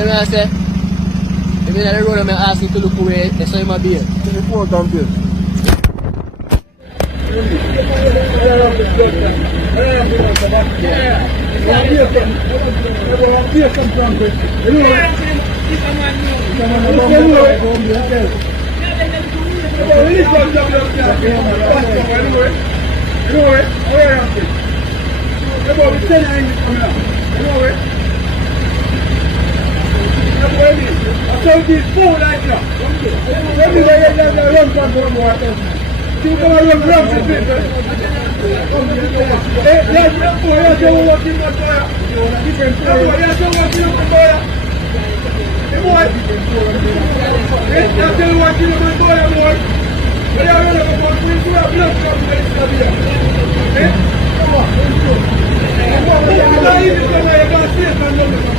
see what I say? If you're on the road, I'm asking you to look away, that's how you might be here. Before come here. Come on.